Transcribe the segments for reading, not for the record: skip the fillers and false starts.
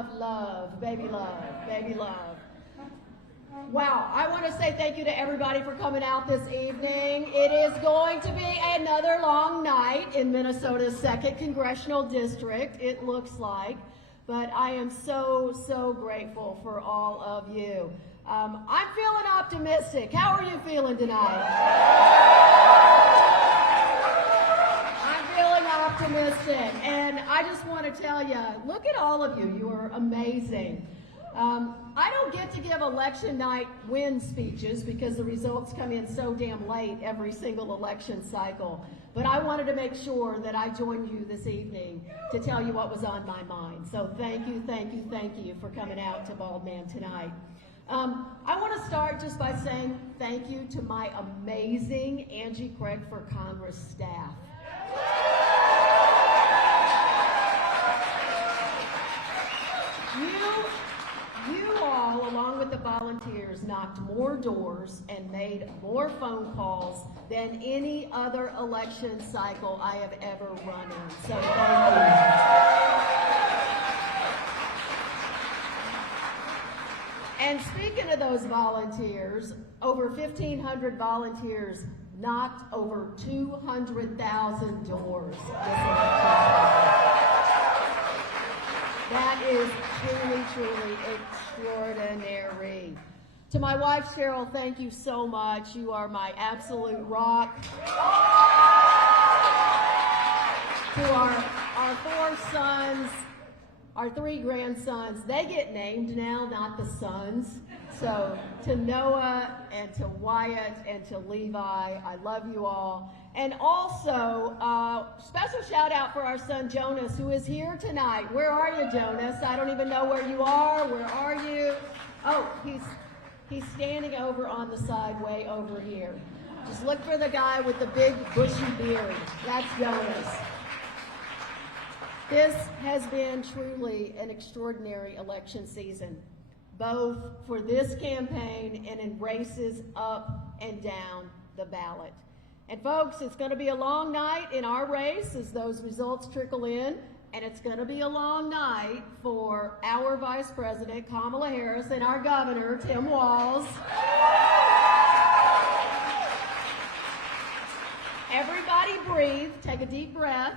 of love, baby love, baby love. Wow, I want to say thank you to everybody for coming out this evening. It is going to be another long night in Minnesota's 2nd Congressional District, it looks like. But I am so, so grateful for all of you. I'm feeling optimistic. How are you feeling tonight? I'm feeling optimistic. And I just want to tell you, look at all of you. You are amazing. I don't get to give election night win speeches because the results come in so damn late every single election cycle. But I wanted to make sure that I joined you this evening to tell you what was on my mind. So thank you, thank you, thank you for coming out to Bald Man tonight. I want to start just by saying thank you to my amazing Angie Craig for Congress staff. You all, along with the volunteers, knocked more doors and made more phone calls than any other election cycle I have ever run in. So thank you. And speaking of those volunteers, over 1,500 volunteers knocked over 200,000 doors this election. That is truly, truly extraordinary. To my wife, Cheryl, thank you so much. You are my absolute rock. To our 4 sons, our 3 grandsons, they get named now, not the sons. So to Noah and to Wyatt and to Levi, I love you all. And also, special shout out for our son Jonas, who is here tonight. Where are you, Jonas? I don't even know where you are. Where are you? Oh, he's standing over on the side, way over here. Just look for the guy with the big bushy beard. That's Jonas. This has been truly an extraordinary election season, both for this campaign and in races up and down the ballot. And folks, it's going to be a long night in our race as those results trickle in, and it's going to be a long night for our Vice President, Kamala Harris, and our Governor, Tim Walz. Everybody breathe, take a deep breath.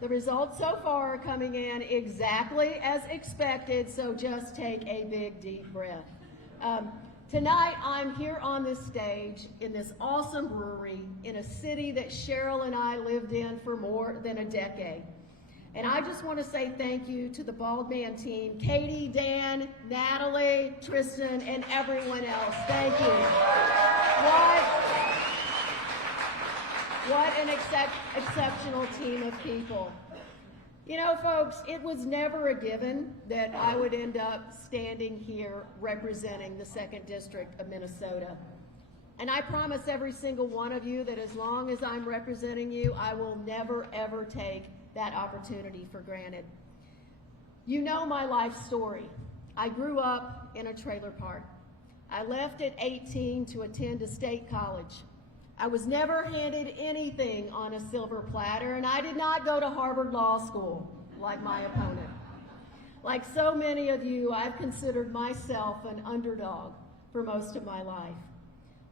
The results so far are coming in exactly as expected, so just take a big, deep breath. Tonight, I'm here on this stage in this awesome brewery in a city that Cheryl and I lived in for more than a decade. And I just want to say thank you to the Bald Man team, Katie, Dan, Natalie, Tristan, and everyone else. Thank you. What an exceptional team of people. You know, folks, it was never a given that I would end up standing here representing the 2nd District of Minnesota. And I promise every single one of you that as long as I'm representing you, I will never, ever take that opportunity for granted. You know my life story. I grew up in a trailer park. I left at 18 to attend a state college. I was never handed anything on a silver platter, and I did not go to Harvard Law School like my opponent. Like so many of you, I've considered myself an underdog for most of my life.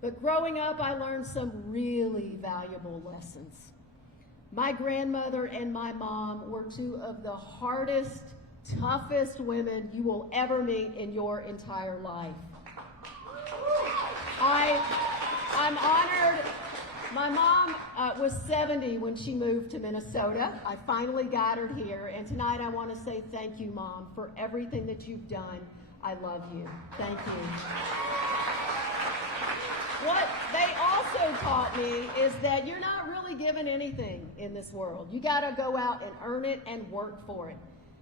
But growing up, I learned some really valuable lessons. My grandmother and my mom were 2 of the hardest, toughest women you will ever meet in your entire life. I'm honored. My mom was 70 when she moved to Minnesota. I finally got her here, and tonight I want to say thank you, Mom, for everything that you've done. I love you. Thank you. What they also taught me is that you're not really given anything in this world. You got to go out and earn it and work for it.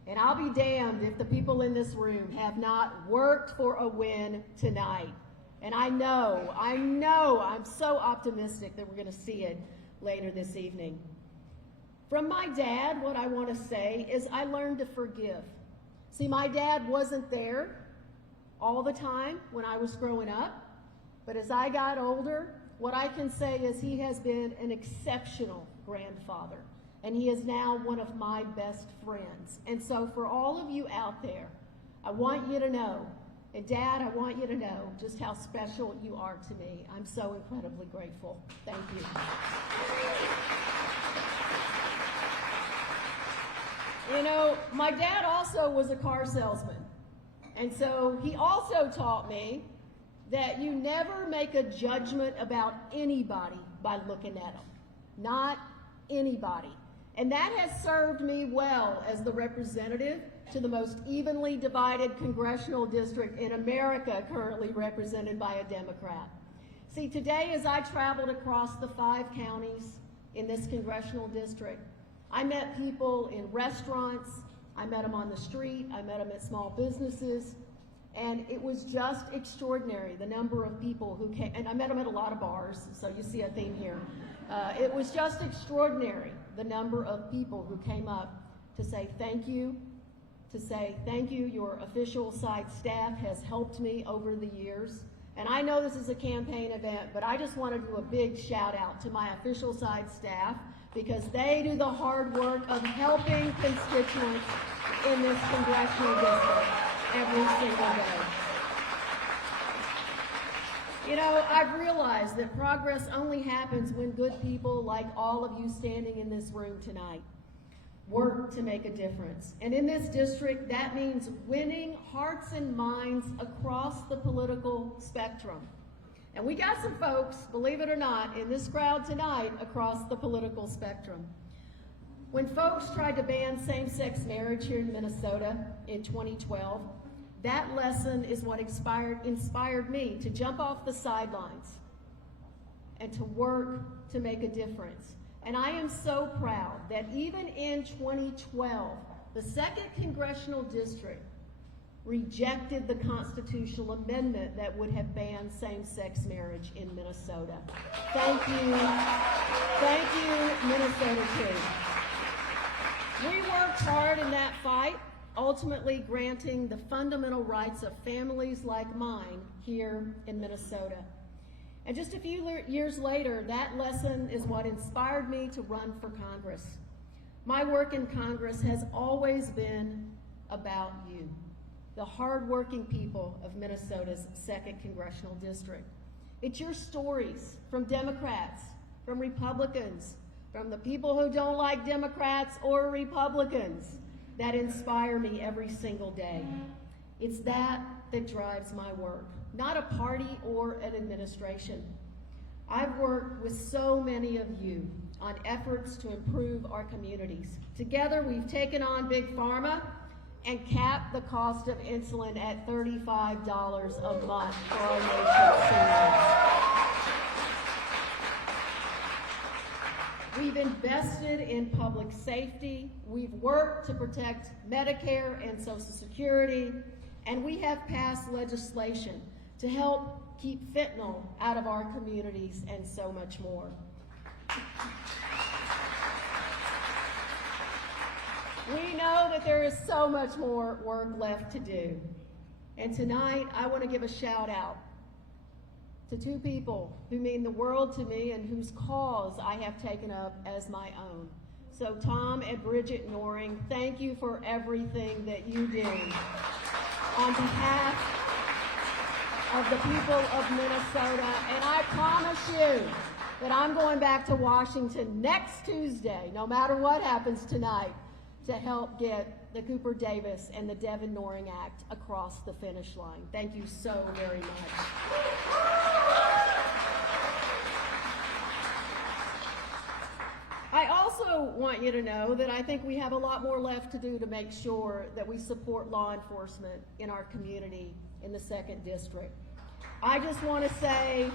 And I'll be damned if the people in this room have not worked for a win tonight. And I know, I'm so optimistic that we're going to see it later this evening. From my dad, what I want to say is I learned to forgive. See, my dad wasn't there all the time when I was growing up, but as I got older, what I can say is he has been an exceptional grandfather, and he is now one of my best friends. And so for all of you out there I want you to know, and Dad, I want you to know just how special you are to me. I'm so incredibly grateful. Thank you. You know, my dad also was a car salesman. And so he also taught me that you never make a judgment about anybody by looking at them. Not anybody. And that has served me well as the representative to the most evenly divided congressional district in America, currently represented by a Democrat. See, today as I traveled across the 5 counties in this congressional district, I met people in restaurants, I met them on the street, I met them at small businesses, and it was just extraordinary, the number of people who came, and I met them at a lot of bars, so you see a theme here. It was just extraordinary, the number of people who came up to say thank you, your official side staff has helped me over the years. And I know this is a campaign event, but I just want to do a big shout out to my official side staff because they do the hard work of helping constituents in this congressional district every single day. You know, I've realized that progress only happens when good people like all of you standing in this room tonight work to make a difference. And in this district, that means winning hearts and minds across the political spectrum. And we got some folks, believe it or not, in this crowd tonight across the political spectrum. When folks tried to ban same-sex marriage here in Minnesota in 2012, that lesson is what inspired me to jump off the sidelines and to work to make a difference. And I am so proud that even in 2012, the 2nd Congressional District rejected the constitutional amendment that would have banned same-sex marriage in Minnesota. Thank you, Minnesota too. We worked hard in that fight, ultimately granting the fundamental rights of families like mine here in Minnesota. And just a few years later, that lesson is what inspired me to run for Congress. My work in Congress has always been about you, the hardworking people of Minnesota's 2nd Congressional District. It's your stories from Democrats, from Republicans, from the people who don't like Democrats or Republicans that inspire me every single day. It's that drives my work, not a party or an administration. I've worked with so many of you on efforts to improve our communities. Together, we've taken on Big Pharma and capped the cost of insulin at $35 a month for our nation's seniors. We've invested in public safety. We've worked to protect Medicare and Social Security. And we have passed legislation to help keep fentanyl out of our communities and so much more. We know that there is so much more work left to do. And tonight, I want to give a shout out to 2 people who mean the world to me and whose cause I have taken up as my own. So Tom and Bridget Noring, thank you for everything that you do on behalf of the people of Minnesota, and I promise you that I'm going back to Washington next Tuesday, no matter what happens tonight, to help get the Cooper Davis and the Devin Noring Act across the finish line. Thank you so very much. I also want you to know that I think we have a lot more left to do to make sure that we support law enforcement in our community in the 2nd District. I just want to say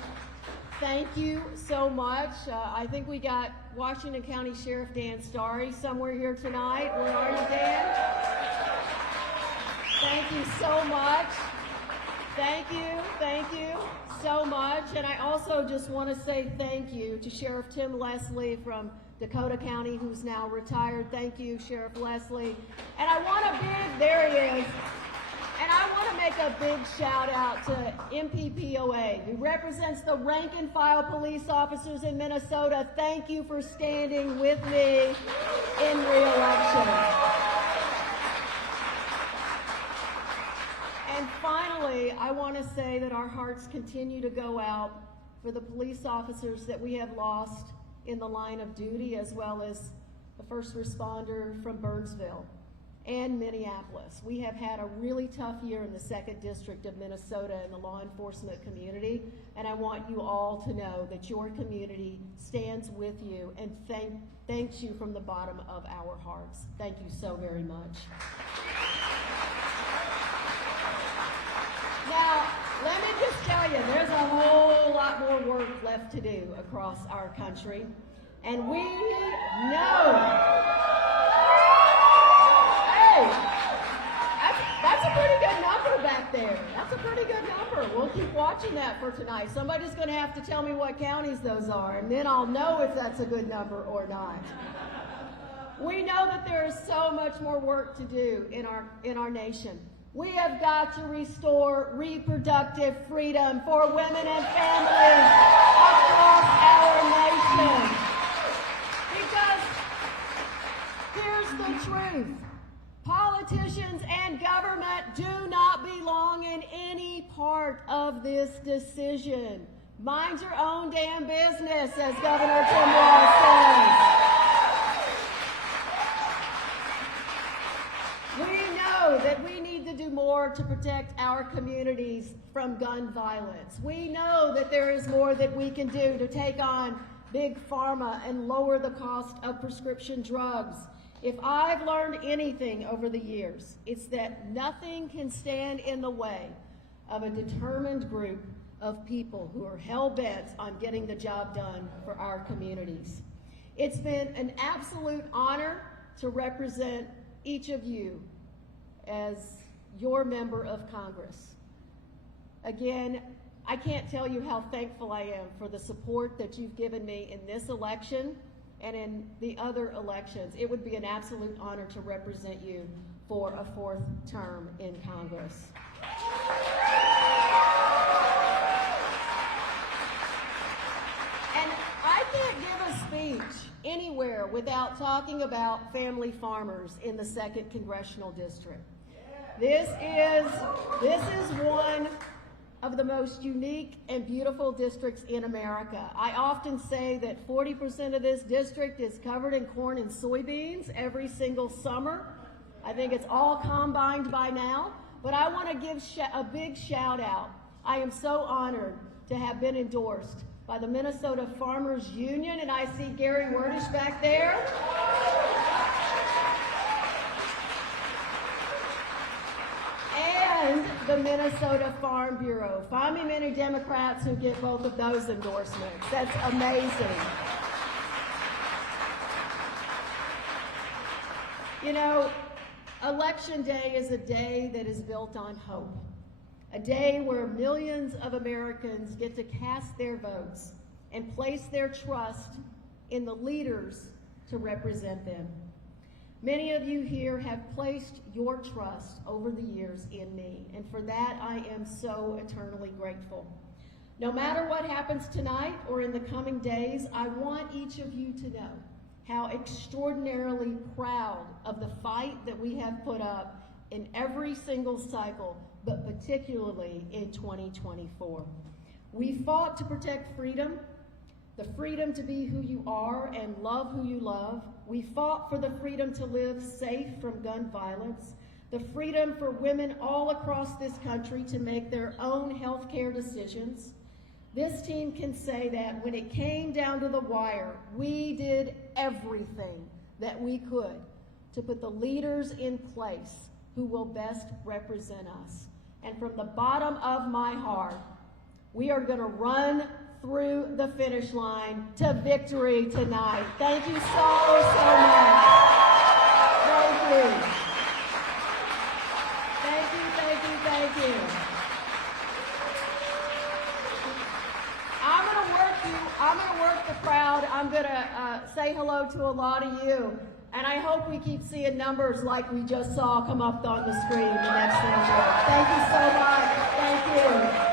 thank you so much. I think we got Washington County Sheriff Dan Starry somewhere here tonight. Where are you, Dan? Thank you so much. Thank you so much. And I also just want to say thank you to Sheriff Tim Leslie from Dakota County, who's now retired. Thank you, Sheriff Leslie. And I want there he is. And I want to make a big shout out to MPPOA, who represents the rank and file police officers in Minnesota. Thank you for standing with me in re-election. finally, I want to say that our hearts continue to go out for the police officers that we have lost in the line of duty, as well as the first responder from Burnsville and Minneapolis. We have had a really tough year in the 2nd District of Minnesota in the law enforcement community, and I want you all to know that your community stands with you and thanks you from the bottom of our hearts. Thank you so very much. Now, let me just tell you, there's a whole lot more work left to do across our country, and we know. That's a pretty good number back there. That's a pretty good number. We'll keep watching that for tonight. Somebody's going to have to tell me what counties those are, and then I'll know if that's a good number or not. We know that there is so much more work to do in our nation. We have got to restore reproductive freedom for women and families across our nation. Because here's the truth. Politicians and government do not belong in any part of this decision. Mind your own damn business, as Governor tim-walz says. We know that we need to do more to protect our communities from gun violence. We know that there is more that we can do to take on big pharma and lower the cost of prescription drugs. If I've learned anything over the years, it's that nothing can stand in the way of a determined group of people who are hell-bent on getting the job done for our communities. It's been an absolute honor to represent each of you as your member of Congress. Again, I can't tell you how thankful I am for the support that you've given me in this election and in the other elections. It would be an absolute honor to represent you for a 4th term in Congress. And I can't give a speech anywhere without talking about family farmers in the 2nd Congressional District. This is one of the most unique and beautiful districts in America. I often say that 40% of this district is covered in corn and soybeans every single summer. I think it's all combined by now, but I want to give a big shout out. I am so honored to have been endorsed by the Minnesota Farmers Union, and I see Gary Werdish back there. And the Minnesota Farm Bureau. Find me many Democrats who get both of those endorsements. That's amazing. You know, Election Day is a day that is built on hope. A day where millions of Americans get to cast their votes and place their trust in the leaders to represent them. Many of you here have placed your trust over the years in me, and for that I am so eternally grateful. No matter what happens tonight or in the coming days, I want each of you to know how extraordinarily proud of the fight that we have put up in every single cycle, but particularly in 2024. We fought to protect freedom, the freedom to be who you are and love who you love. We fought for the freedom to live safe from gun violence, the freedom for women all across this country to make their own health care decisions. This team can say that when it came down to the wire, we did everything that we could to put the leaders in place who will best represent us. And from the bottom of my heart, we are going to run through the finish line to victory tonight. Thank you so much. Thank you. Thank you, thank you, thank you. I'm gonna work the crowd. I'm gonna say hello to a lot of you. And I hope we keep seeing numbers like we just saw come up on the screen the next number. Thank you so much. Thank you.